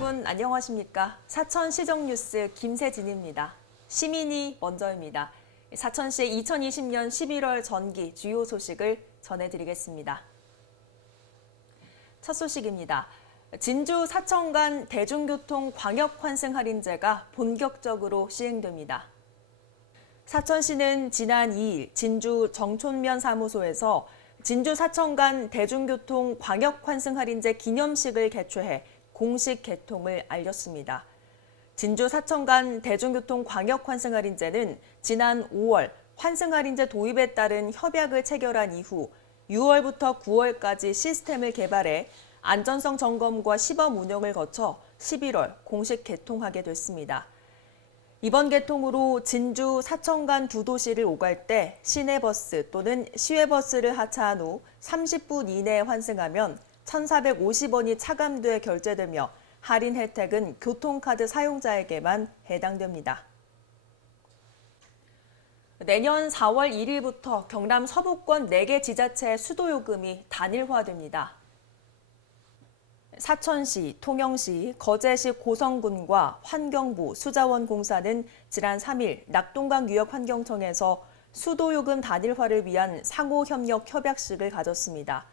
여러분 안녕하십니까? 사천시정뉴스 김세진입니다. 시민이 먼저입니다. 사천시의 2020년 11월 전기 주요 소식을 전해드리겠습니다. 첫 소식입니다. 진주 사천 간 대중교통 광역 환승 할인제가 본격적으로 시행됩니다. 사천시는 지난 2일 진주 정촌면 사무소에서 진주 사천 간 대중교통 광역 환승 할인제 기념식을 개최해 공식 개통을 알렸습니다. 진주 사천 간 대중교통 광역 환승 할인제는 지난 5월 환승 할인제 도입에 따른 협약을 체결한 이후 6월부터 9월까지 시스템을 개발해 안전성 점검과 시범 운영을 거쳐 11월 공식 개통하게 됐습니다. 이번 개통으로 진주 사천 간 두 도시를 오갈 때 시내버스 또는 시외버스를 하차한 후 30분 이내에 환승하면 1,450원이 차감돼 결제되며 할인 혜택은 교통카드 사용자에게만 해당됩니다. 내년 4월 1일부터 경남 서부권 4개 지자체의 수도요금이 단일화됩니다. 사천시, 통영시, 거제시 고성군과 환경부, 수자원공사는 지난 3일 낙동강유역환경청에서 수도요금 단일화를 위한 상호협력 협약식을 가졌습니다.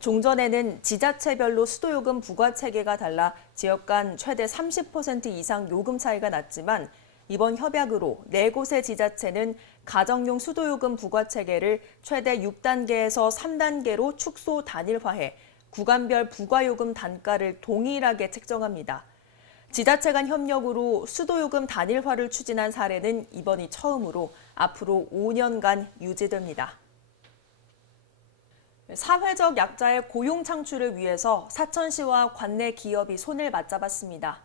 종전에는 지자체별로 수도요금 부과체계가 달라 지역 간 최대 30% 이상 요금 차이가 났지만 이번 협약으로 4곳의 지자체는 가정용 수도요금 부과체계를 최대 6단계에서 3단계로 축소 단일화해 구간별 부과요금 단가를 동일하게 책정합니다. 지자체 간 협력으로 수도요금 단일화를 추진한 사례는 이번이 처음으로 앞으로 5년간 유지됩니다. 사회적 약자의 고용 창출을 위해서 사천시와 관내 기업이 손을 맞잡았습니다.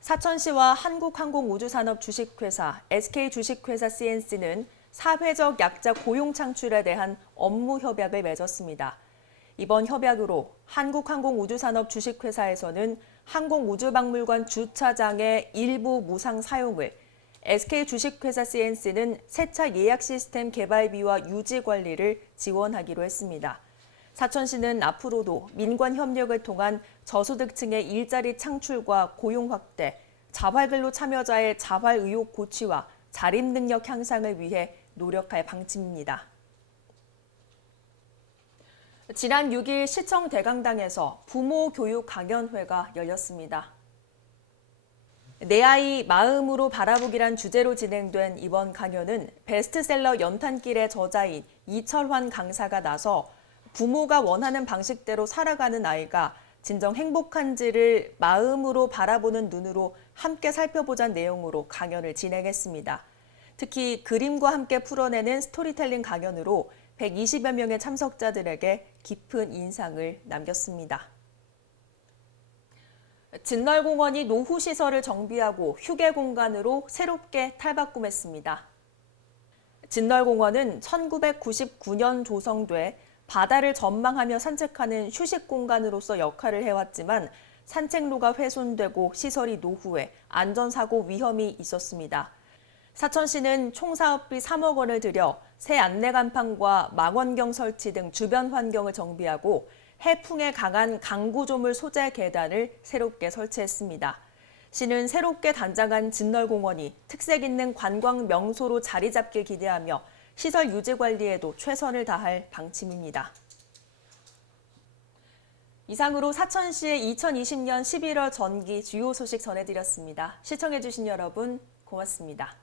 사천시와 한국항공우주산업 주식회사, SK주식회사 CNC는 사회적 약자 고용 창출에 대한 업무 협약을 맺었습니다. 이번 협약으로 한국항공우주산업 주식회사에서는 항공우주박물관 주차장의 일부 무상 사용을, SK주식회사 CNC는 세차 예약 시스템 개발비와 유지 관리를 지원하기로 했습니다. 사천시는 앞으로도 민관 협력을 통한 저소득층의 일자리 창출과 고용 확대, 자활근로 참여자의 자활 의욕 고취와 자립 능력 향상을 위해 노력할 방침입니다. 지난 6일 시청 대강당에서 부모 교육 강연회가 열렸습니다. 내 아이 마음으로 바라보기란 주제로 진행된 이번 강연은 베스트셀러 연탄길의 저자인 이철환 강사가 나서 부모가 원하는 방식대로 살아가는 아이가 진정 행복한지를 마음으로 바라보는 눈으로 함께 살펴보자는 내용으로 강연을 진행했습니다. 특히 그림과 함께 풀어내는 스토리텔링 강연으로 120여 명의 참석자들에게 깊은 인상을 남겼습니다. 진널공원이 노후시설을 정비하고 휴게 공간으로 새롭게 탈바꿈했습니다. 진널공원은 1999년 조성돼 바다를 전망하며 산책하는 휴식 공간으로서 역할을 해왔지만 산책로가 훼손되고 시설이 노후해 안전사고 위험이 있었습니다. 사천시는 총 사업비 3억 원을 들여 새 안내간판과 망원경 설치 등 주변 환경을 정비하고 해풍에 강한 강구조물 소재 계단을 새롭게 설치했습니다. 시는 새롭게 단장한 진널공원이 특색 있는 관광 명소로 자리 잡길 기대하며 시설 유지 관리에도 최선을 다할 방침입니다. 이상으로 사천시의 2020년 11월 전기 주요 소식 전해드렸습니다. 시청해주신 여러분 고맙습니다.